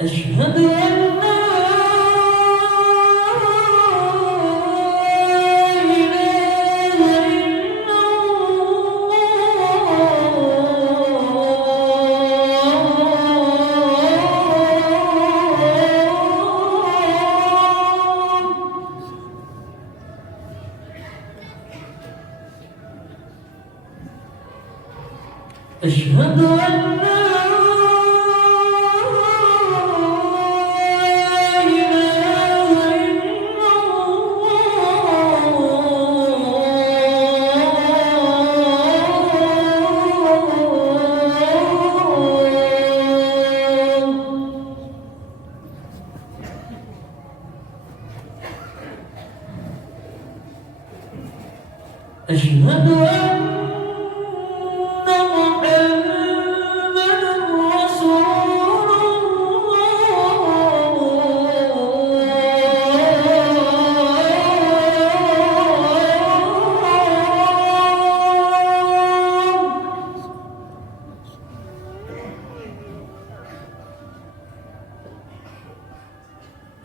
أشهد أن لا إله إلا الله أشهد أن أشهد أن محمدًا رسول الله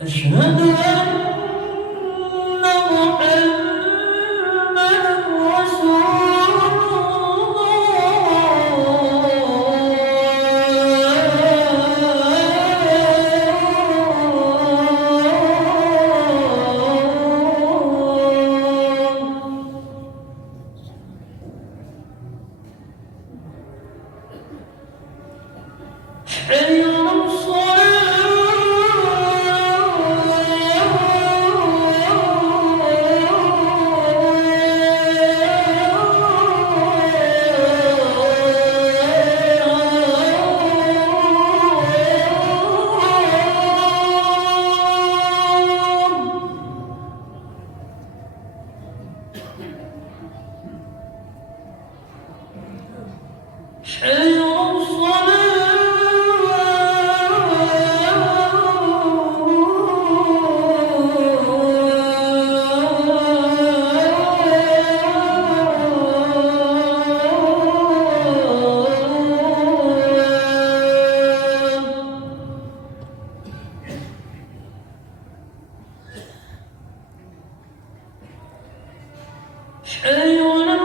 أشهد أن حي على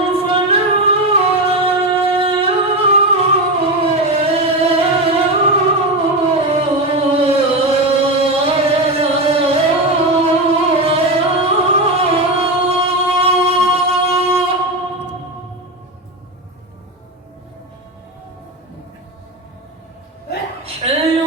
حي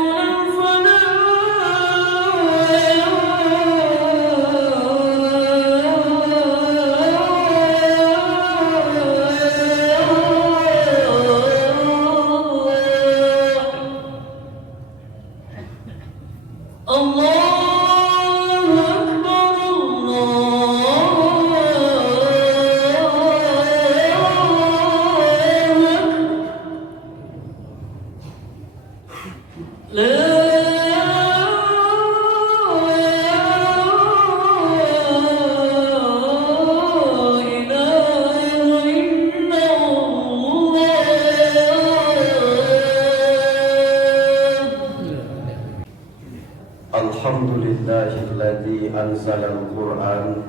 Alhamdulillahilladzi anzalal Qur'an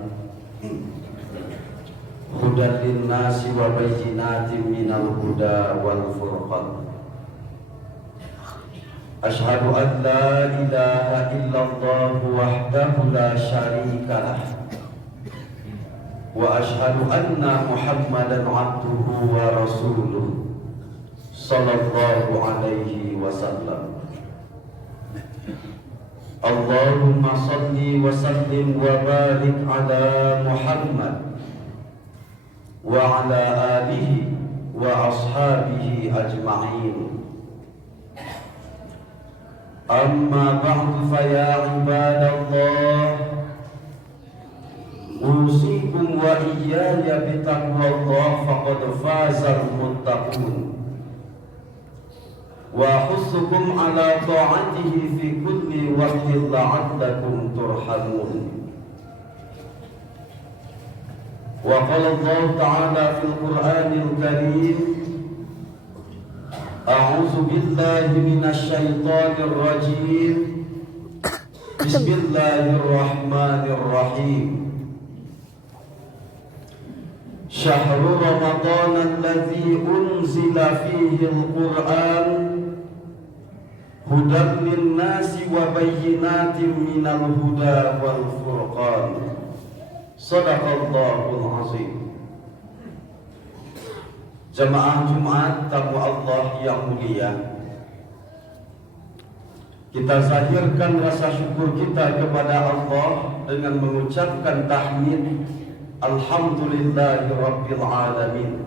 hudan linnasi wa bayyinatin minal huda wal furqan. Ashhadu an la ilaha illallah wahdahu la syarika lah wa ashhadu anna Muhammadan abduhu wa rasuluh sallallahu alaihi wasallam. Allahumma salli wa sallim wa barik ala Muhammad wa ala alihi wa ashabihi ajma'in. Amma ba'du fa ya ibadallah, usikum wa iyaya bitaqwallah faqad fazal muttaqun. Wa hussukum ala ta'atihi fi kulli waqtin la'allakum turhamun. Wa qala Allah ta'ala fil Qur'anil Karim, a'udzu billahi minasy syaithanir rajim. Bismillahirrahmanirrahim. Syahrul Ramadan alladzi unzila fihi al-Qur'an hudan linnasi wa bayyinatin minal huda wal furqan. Shadaqallahul azim. Jamaah Jumat tamu Allah yang mulia, kita zahirkan rasa syukur kita kepada Allah dengan mengucapkan tahmid alhamdulillahi rabbil alamin.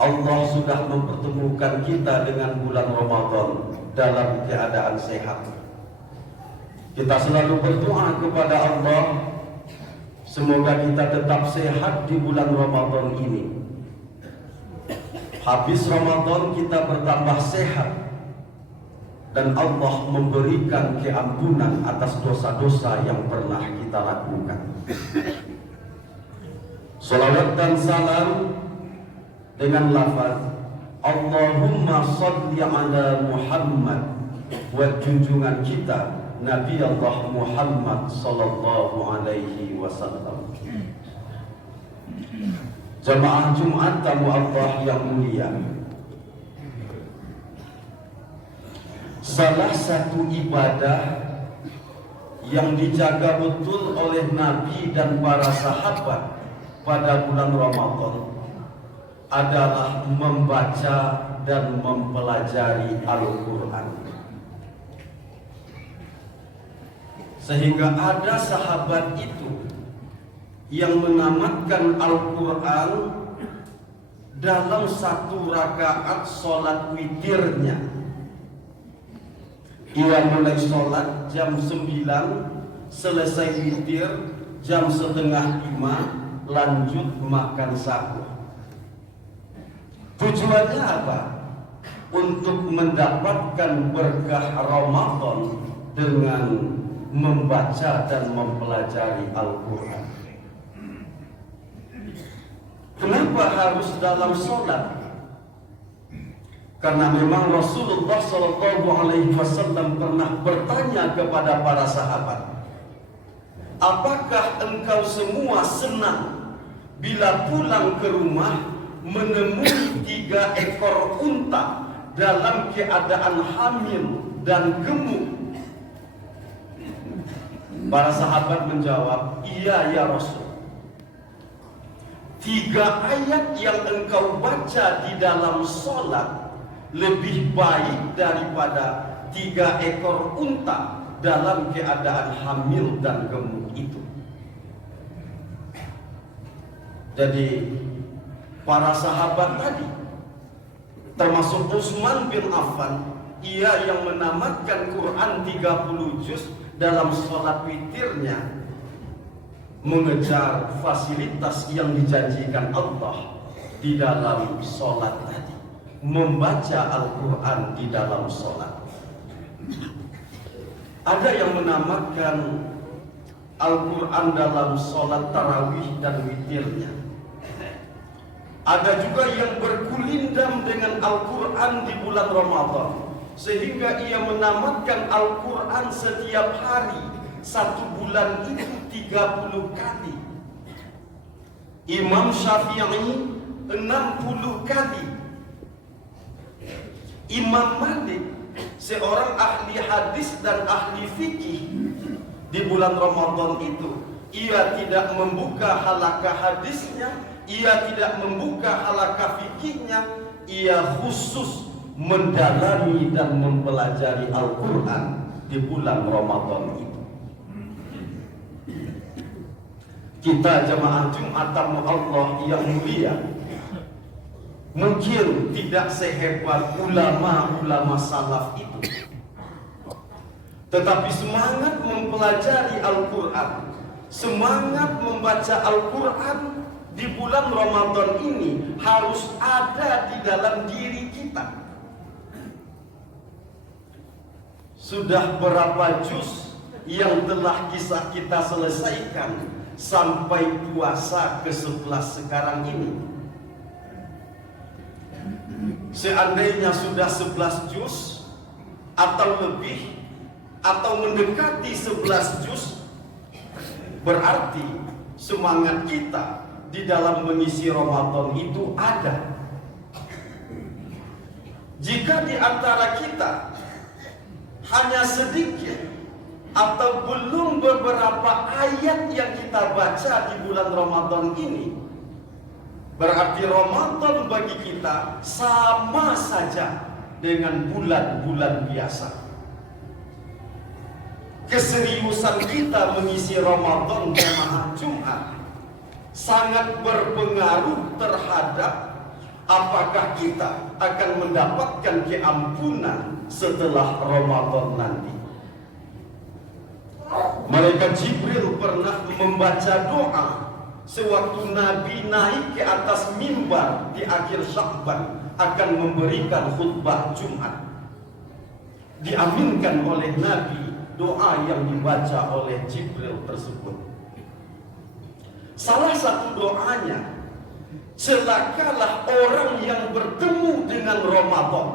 Allah sudah mempertemukan kita dengan bulan Ramadan dalam keadaan sehat. Kita selalu berdoa kepada Allah, semoga kita tetap sehat di bulan Ramadan ini. Habis Ramadan kita bertambah sehat dan Allah memberikan keampunan atas dosa-dosa yang pernah kita lakukan. Salawat dan salam dengan lafaz Allahumma salli ala Muhammad, buat junjungan kita Nabi Allah Muhammad sallallahu alaihi wasallam. Jamaah Jumat tamu Allah yang mulia, salah satu ibadah yang dijaga betul oleh Nabi dan para sahabat pada bulan Ramadan adalah membaca dan mempelajari Al-Quran. Sehingga ada sahabat itu yang menamatkan Al-Quran dalam satu rakaat sholat witirnya. Ia mulai sholat jam 9, selesai witir jam 4:30, lanjut makan sahur. Tujuannya apa? Untuk mendapatkan berkah Ramadan dengan membaca dan mempelajari Al-Quran. Kenapa harus dalam sholat? Karena memang Rasulullah SAW pernah bertanya kepada para sahabat, apakah engkau semua senang bila pulang ke rumah menemui 3 ekor unta dalam keadaan hamil dan gemuk? Para sahabat menjawab, iya ya Rasul. 3 ayat yang engkau baca di dalam sholat lebih baik daripada 3 ekor unta dalam keadaan hamil dan gemuk itu. Jadi para sahabat tadi, termasuk Utsman bin Affan, ia yang menamatkan Quran 30 juz dalam sholat witirnya, mengejar fasilitas yang dijanjikan Allah di dalam sholat tadi, membaca Al-Quran di dalam sholat. Ada yang menamatkan Al-Quran dalam sholat tarawih dan witirnya. Ada juga yang berkulindam dengan Al-Quran di bulan Ramadan, sehingga ia menamatkan Al-Quran setiap hari, 1 bulan itu 30 kali. Imam Syafi'i 60 kali. Imam Malik, seorang ahli hadis dan ahli fikih, di bulan Ramadan itu ia tidak membuka halaqah hadisnya, ia tidak membuka halaqah fikihnya, khususnya ia khusus mendalami dan mempelajari Al-Quran di bulan Ramadan itu. Kita jemaah Jumat tamu Allah yang mulia mungkin tidak sehebat ulama-ulama salaf itu, tetapi semangat mempelajari Al-Quran, semangat membaca Al-Quran di bulan Ramadan ini harus ada di dalam diri kita. Sudah berapa juz yang telah kisah kita selesaikan sampai puasa ke-11 sekarang ini? Seandainya sudah 11 juz atau lebih atau mendekati 11 juz, berarti semangat kita di dalam mengisi Ramadan itu ada. Jika di antara kita hanya sedikit atau belum beberapa ayat yang kita baca di bulan Ramadan ini, berarti Ramadan bagi kita sama saja dengan bulan-bulan biasa. Keseriusan kita mengisi Ramadan jemaah Jumat sangat berpengaruh terhadap apakah kita akan mendapatkan keampunan setelah Ramadan nanti. Malaikat Jibril pernah membaca doa sewaktu Nabi naik ke atas mimbar di akhir Sya'ban akan memberikan khutbah Jumat. Diaminkan oleh Nabi doa yang dibaca oleh Jibril tersebut. Salah satu doanya, celakalah orang yang bertemu dengan Ramadan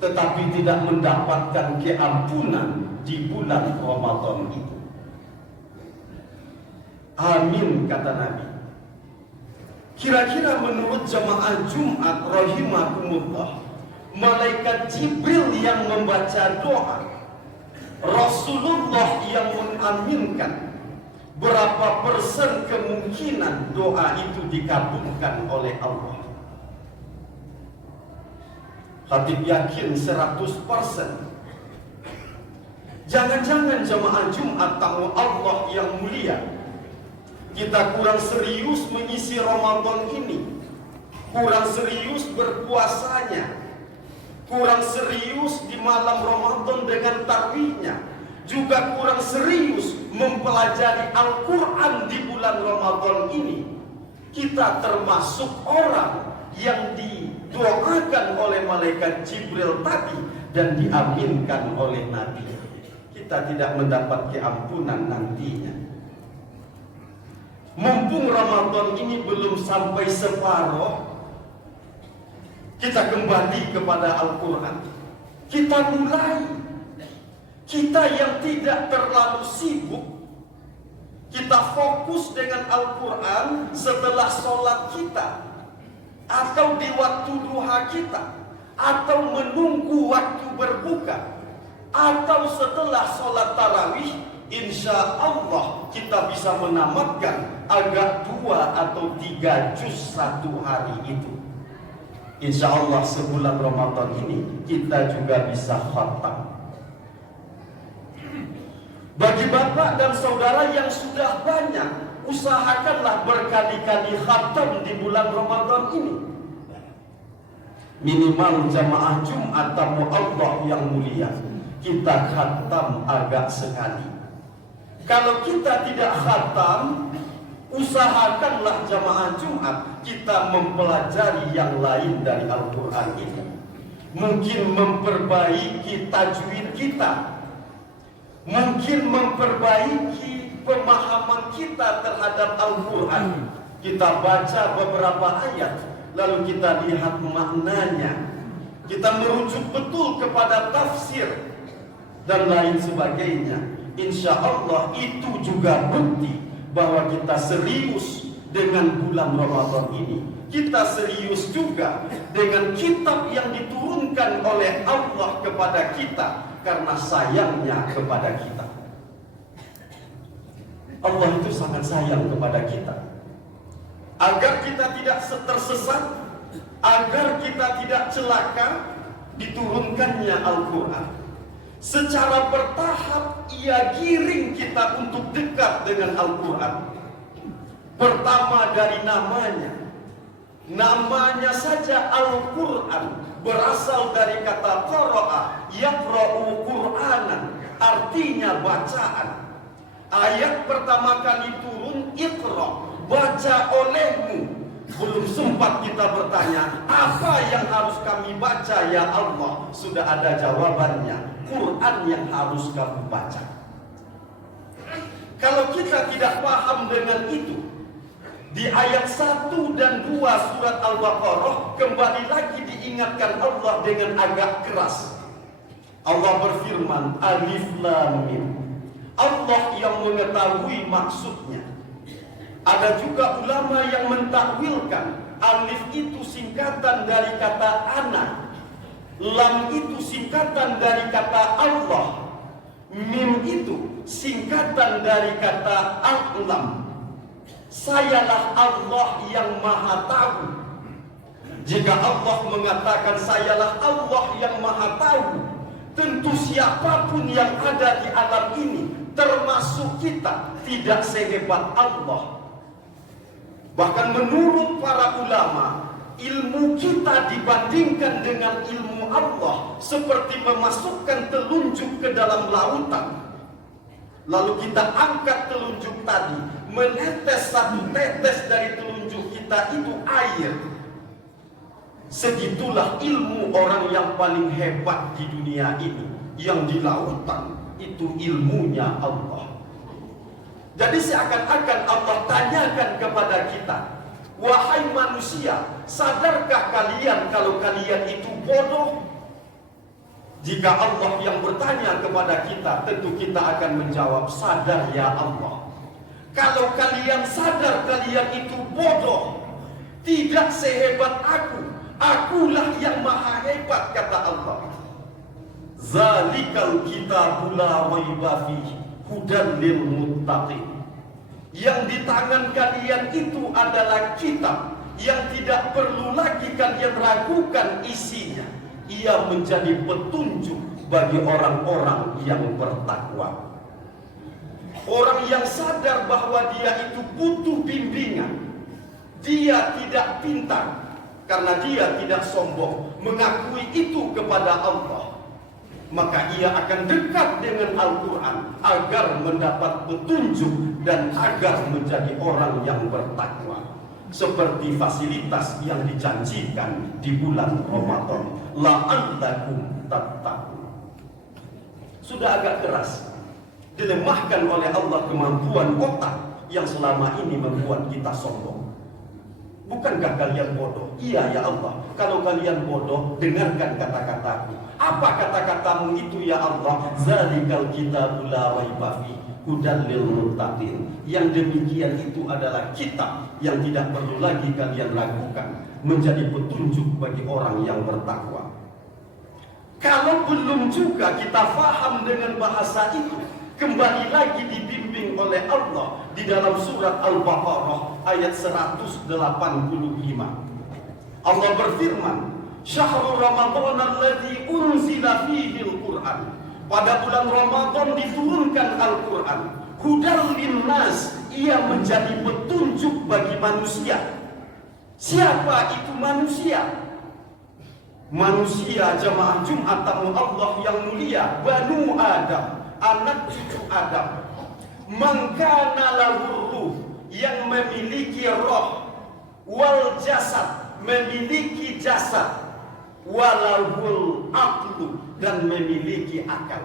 tetapi tidak mendapatkan keampunan di bulan Ramadan itu. Amin, kata Nabi. Kira-kira menurut jemaah Jumat rahimakumullah, malaikat Jibril yang membaca doa, Rasulullah yang mengaminkan, berapa persen kemungkinan doa itu dikabulkan oleh Allah? Khatib yakin 100%. Jangan-jangan jemaah Jumat tamu Allah yang mulia, kita kurang serius mengisi Ramadan ini, kurang serius berpuasanya, kurang serius di malam Ramadan dengan tarawihnya, juga kurang serius mempelajari Al-Quran di bulan Ramadan ini. Kita termasuk orang yang didoakan oleh malaikat Jibril tadi dan diaminkan oleh Nabi. Kita tidak mendapat keampunan nantinya. Mumpung Ramadan ini belum sampai separuh, kita kembali kepada Al-Quran. Kita mulai. Kita yang tidak terlalu sibuk, kita fokus dengan Al-Quran setelah sholat kita, atau di waktu duha kita, atau menunggu waktu berbuka, atau setelah sholat tarawih. Insya Allah kita bisa menamatkan agak 2 atau 3 juz satu hari itu. Insya Allah sebulan Ramadan ini kita juga bisa khatam. Bagi bapak dan saudara yang sudah banyak, usahakanlah berkali-kali khatam di bulan Ramadan ini. Minimal jamaah Jumat tamu Allah yang mulia, kita khatam agak sekali. Kalau kita tidak khatam, usahakanlah jamaah Jumat kita mempelajari yang lain dari Al-Quran ini. Mungkin memperbaiki tajwid kita, mungkin memperbaiki pemahaman kita terhadap Al-Quran. Kita baca beberapa ayat, lalu kita lihat maknanya, kita merujuk betul kepada tafsir dan lain sebagainya. Insya Allah itu juga bukti bahwa kita serius dengan bulan Ramadan ini. Kita serius juga dengan kitab yang diturunkan oleh Allah kepada kita karena sayangnya kepada kita. Allah itu sangat sayang kepada kita. Agar kita tidak tersesat, agar kita tidak celaka diturunkannya Al-Quran. Secara bertahap ia giring kita untuk dekat dengan Al-Quran. Pertama dari namanya. Namanya saja Al-Quran berasal dari kata qara'a, yaqra'u Qur'anan, artinya bacaan. Ayat pertama kali turun Iqra, baca olehmu. Belum sempat kita bertanya, apa yang harus kami baca ya Allah? Sudah ada jawabannya, Quran yang harus kamu baca. Kalau kita tidak paham dengan itu, di ayat 1 dan 2 surat Al-Baqarah kembali lagi diingatkan Allah dengan agak keras. Allah berfirman, Alif Lam Mim. Allah yang mengetahui maksudnya. Ada juga ulama yang mentakwilkan alif itu singkatan dari kata ana, lam itu singkatan dari kata Allah, mim itu singkatan dari kata a'lam. Sayalah Allah yang maha tahu. Jika Allah mengatakan sayalah Allah yang maha tahu, tentu siapapun yang ada di alam ini, termasuk kita, tidak sehebat Allah. Bahkan menurut para ulama, ilmu kita dibandingkan dengan ilmu Allah seperti memasukkan telunjuk ke dalam lautan. Lalu kita angkat telunjuk tadi, menetes satu tetes dari telunjuk kita itu air. Segitulah ilmu orang yang paling hebat di dunia ini. Yang di lautan itu ilmunya Allah. Jadi seakan-akan Allah tanyakan kepada kita, wahai manusia, sadarkah kalian kalau kalian itu bodoh? Jika Allah yang bertanya kepada kita, tentu kita akan menjawab, sadar ya Allah. Kalau kalian sadar kalian itu bodoh, tidak sehebat aku, akulah yang maha hebat, kata Allah. Zalikal kitabul la raiba fihi hudan lil muttaqin. Yang di tangan kalian itu adalah kitab yang tidak perlu lagi kalian ragukan isinya. Ia menjadi petunjuk bagi orang-orang yang bertakwa. Orang yang sadar bahwa dia itu butuh bimbingan. Dia tidak pintar karena dia tidak sombong, mengakui itu kepada Allah. Maka ia akan dekat dengan Al-Quran agar mendapat petunjuk dan agar menjadi orang yang bertakwa. Seperti fasilitas yang dijanjikan di bulan Ramadan, la'allakum tattaqun. Sudah agak keras, dilemahkan oleh Allah kemampuan otak yang selama ini membuat kita sombong. Bukankah kalian bodoh? Iya ya Allah. Kalau kalian bodoh, dengarkan kata-kataku. Apa kata-katamu itu ya Allah? Zalikal kitabul la raiba fihi hudan lil muttaqin. Yang demikian itu adalah kitab yang tidak perlu lagi kalian lakukan, menjadi petunjuk bagi orang yang bertakwa. Kalau belum juga kita faham dengan bahasa itu, kembali lagi dibimbing oleh Allah di dalam surat Al-Baqarah ayat 185. Allah berfirman, Syahrul Ramadan alladzi unzila fihi al-Qur'an. Pada bulan Ramadan diturunkan Al-Quran. Hudal linnas, ia menjadi petunjuk bagi manusia. Siapa itu manusia? Manusia jemaah Jumat tamu Allah yang mulia, Banu Adam, anak cucu Adam. Mangkana lahu ruh, yang memiliki roh, wal jasad, memiliki jasad, walahul aqlu, dan memiliki akal.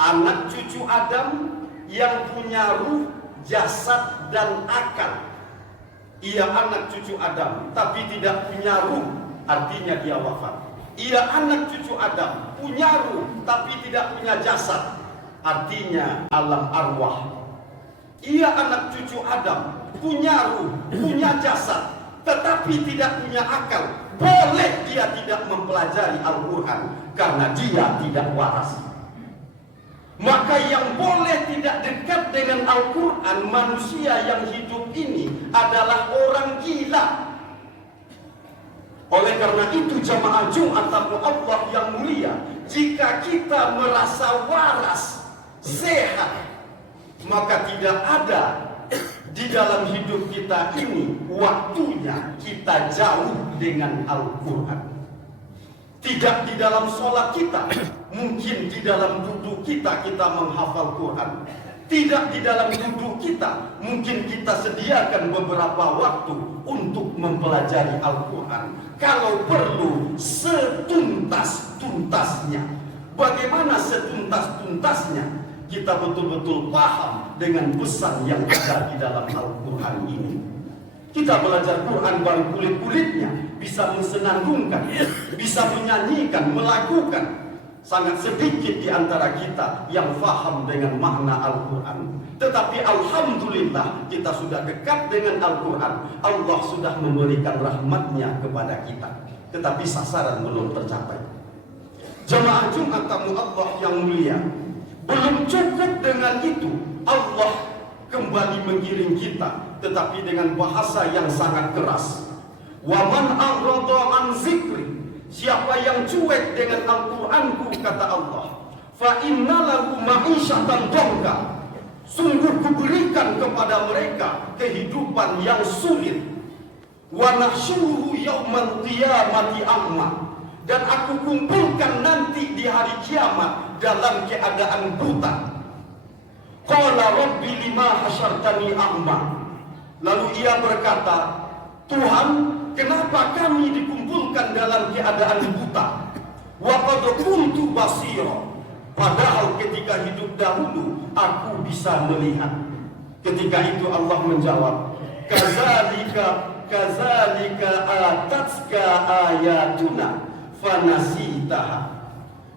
Anak cucu Adam yang punya ruh, jasad, dan akal. Ia anak cucu Adam tapi tidak punya ruh, artinya dia wafat. Ia anak cucu Adam punya ruh tapi tidak punya jasad, artinya alam arwah. Ia anak cucu Adam punya ruh, punya jasad, tetapi tidak punya akal. Boleh dia tidak mempelajari Al-Quran karena dia tidak waras. Maka yang boleh tidak dekat dengan Al-Quran, manusia yang hidup ini adalah orang gila. Oleh karena karena itu jamaah Jumat tamu Allah yang mulia, jika kita merasa waras, sehat, maka tidak ada di dalam hidup kita ini waktunya kita jauh dengan Al-Quran. Tidak di dalam sholat kita, mungkin di dalam duduk kita menghafal Quran. Tidak di dalam duduk kita, mungkin kita sediakan beberapa waktu untuk mempelajari Al-Quran. Kalau perlu setuntas-tuntasnya. Bagaimana setuntas-tuntasnya? Kita betul-betul paham dengan pesan yang ada di dalam Al-Quran ini. Kita belajar Quran baru kulit-kulitnya, bisa mensenandungkan, bisa menyanyikan, melakukan. Sangat sedikit di antara kita yang faham dengan makna Al-Quran. Tetapi alhamdulillah kita sudah dekat dengan Al-Quran. Allah sudah memberikan rahmatnya kepada kita. Tetapi sasaran belum tercapai. Jamaah Jumat tamu Allah yang mulia, belum cukup dengan itu. Allah kembali mengiring kita, tetapi dengan bahasa yang sangat keras. Wa man a'rada an zikri, siapa yang cuek dengan Al-Quranku, kata Allah, fa inna lahu ma'isyatan dhanka, sungguh kuberikan kepada mereka kehidupan yang sulit. Wa nahsyuruhu yaumal qiyamati a'ma, dan aku kumpulkan nanti di hari kiamat dalam keadaan buta. Qala rabbi lima hasyartani a'ma, lalu ia berkata, Tuhan, kenapa kami dikumpulkan dalam keadaan buta? Wa qad kuntu basira, padahal ketika hidup dahulu aku bisa melihat. Ketika itu Allah menjawab, kazalika atatska ayatuna fanasitaha.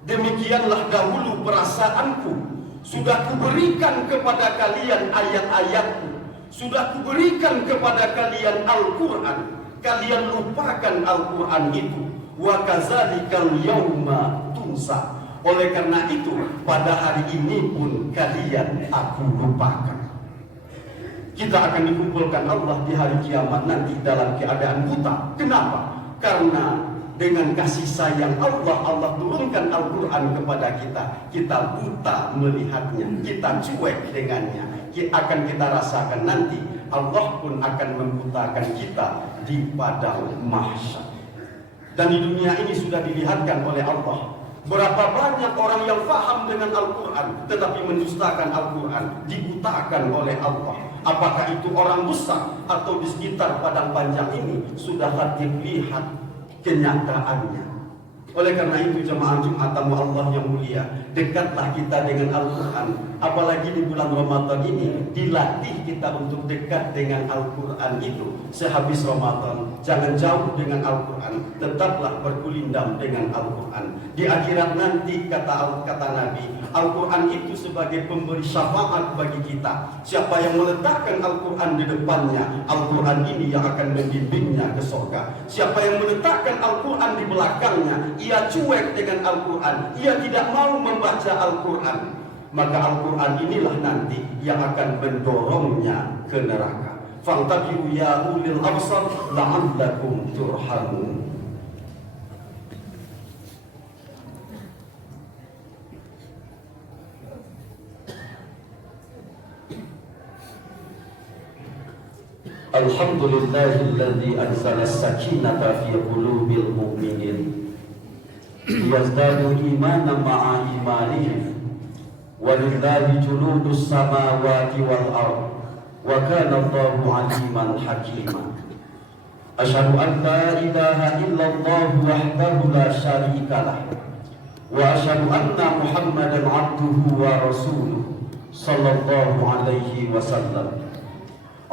Demikianlah dahulu perasaanku, sudah kuberikan kepada kalian ayat-ayatku, sudah kuberikan kepada kalian Al-Quran, kalian lupakan Al-Quran itu. Wa kazalikal yauma tunsa, oleh karena itu pada hari ini pun kalian aku lupakan. Kita akan dikumpulkan Allah di hari kiamat nanti dalam keadaan buta. Kenapa? Karena dengan kasih sayang Allah turunkan Al-Quran kepada kita. Kita buta melihatnya, kita cuek dengannya. Akan kita rasakan nanti Allah pun akan membutakan kita di padang mahsyar. Dan di dunia ini sudah dilihatkan oleh Allah berapa banyak orang yang faham dengan Al-Quran tetapi mendustakan Al-Quran, dibutakan oleh Allah. Apakah itu orang besar atau di sekitar padang panjang ini, sudah dilihat kenyataannya. Oleh karena itu jemaah Jumat tamu Allah yang mulia, dekatlah kita dengan Al-Quran. Apalagi di bulan Ramadan ini, dilatih kita untuk dekat dengan Al-Quran itu. Sehabis Ramadan, jangan jauh dengan Al-Quran, tetaplah berkulindam dengan Al-Quran. Di akhirat nanti, kata Nabi, Al-Quran itu sebagai pemberi syafaat bagi kita. Siapa yang meletakkan Al-Quran di depannya, Al-Quran ini yang akan membimbingnya ke surga. Siapa yang meletakkan Al-Quran di belakangnya, ia cuek dengan Al-Quran, ia tidak mau membaca Al-Quran, maka Al-Quran inilah nanti yang akan mendorongnya ke neraka. Fantabiru ya ulil absar la'allakum turhamun. Alhamdulillahilladzi anzala as-sakinata fi qulubil mu'minin liyazdadu imanan ma'a imanihim walillahi junudus samawati wal ard wa kana Allahu aliman hakima. Asyhadu an la ilaha illallah wahdahu la syarika lah wa asyhadu anna Muhammadan abduhu wa rasuluh sallallahu alaihi wasallam.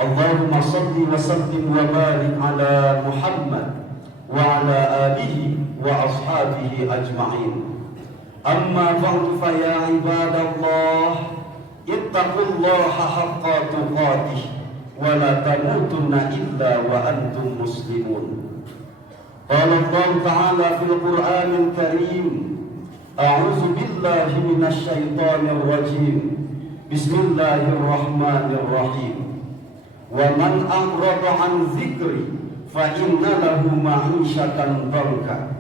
Allahumma salli wa sallim wa barik ala Muhammad wa ala alihi wa ashabihi ajma'in. Amma ba'du fa ya ibadallah, ittaqullaha haqqa tuqatih wa la tamutunna illa wa antum muslimun. Qala Allah ta'ala fil Qur'anil Karim, a'udzu billahi minasy syaithanir rajim. Bismillahirrahmanirrahim. Wa man a'rada an dzikri fa inna lahu ma'isyatan dhanka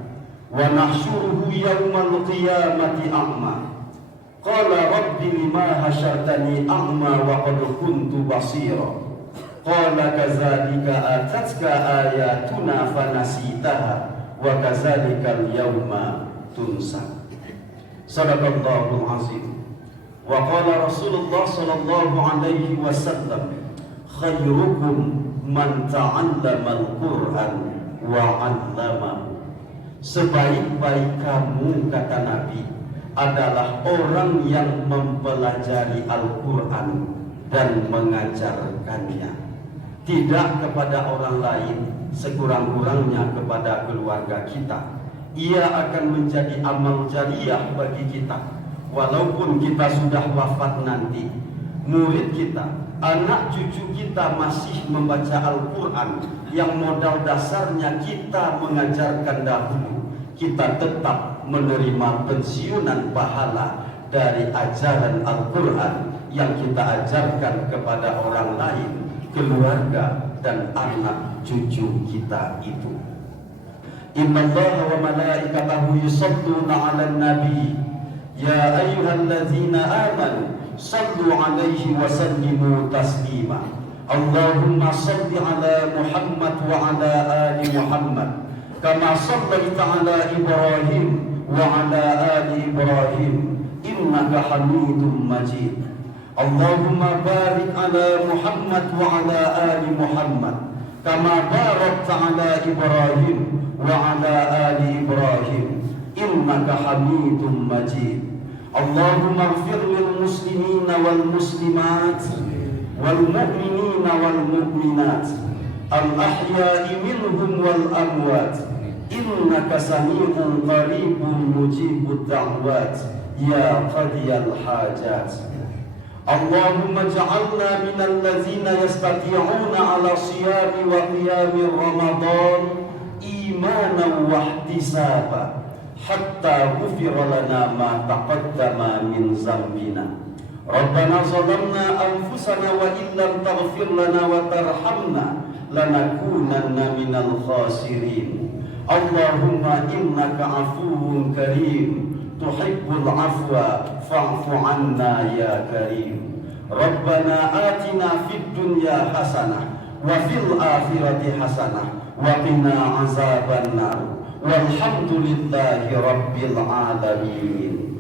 wa nahsyuruhu yaumal qiyamati a'ma. Qala rabbi lima hasyartani a'ma wa qad kuntu basira. Qala kadzalika atatka ayatuna fanasitaha wa kadzalika al-yawma tunsa. Sadaqallahul azim. Wa qala Rasulullah sallallahu alaihi wasallam, khairukum man ta'allamal Qur'an wa 'allamahu. Sebaik-baik kamu, kata Nabi, adalah orang yang mempelajari Al-Quran dan mengajarkannya. Tidak kepada orang lain, sekurang-kurangnya kepada keluarga kita. Ia akan menjadi amal jariah bagi kita. Walaupun kita sudah wafat nanti, murid kita, anak cucu kita masih membaca Al-Quran yang modal dasarnya kita mengajarkan dahulu, kita tetap menerima pensiunan pahala dari ajaran Al-Quran yang kita ajarkan kepada orang lain, keluarga dan anak cucu kita itu. Innallaha wa malaikatahu yusholluna 'alan nabi ya ayyuhalladzina amanu sallu 'alaihi wa sallimu taslima. Allahumma salli 'ala Muhammad wa 'ala ali Muhammad kama shallaita 'ala Ibrahim wa 'ala ali Ibrahim innaka Hamidum Majid. Allahumma barik 'ala Muhammad wa 'ala ali Muhammad kama barakta 'ala Ibrahim wa 'ala ali Ibrahim innaka Hamidum Majid. Allahumma ighfir lil muslimina wal muslimat wal mu'minina wal mu'minat al ahya'i minhum wal amwat innaka sami'un qaribun mujibud da'wat ya qadiyal hajat. Allahumma ja'alna minal ladzina yastati'una 'ala siyami wa qiyami Ramadan imanan wa ihtisaban hatta ghufira lana ma taqaddama min zambina. Rabbana zalamna anfusana wa illam taghfir lana wa tarhamna lanakunanna minal khasirin. Allahumma innaka afuwun karim tuhibbul afwa fa'fu anna ya karim. Rabbana atina fid dunya hasanah wa fil akhirati hasanah wa qina azabannar. Walhamdulillahi rabbil alamin.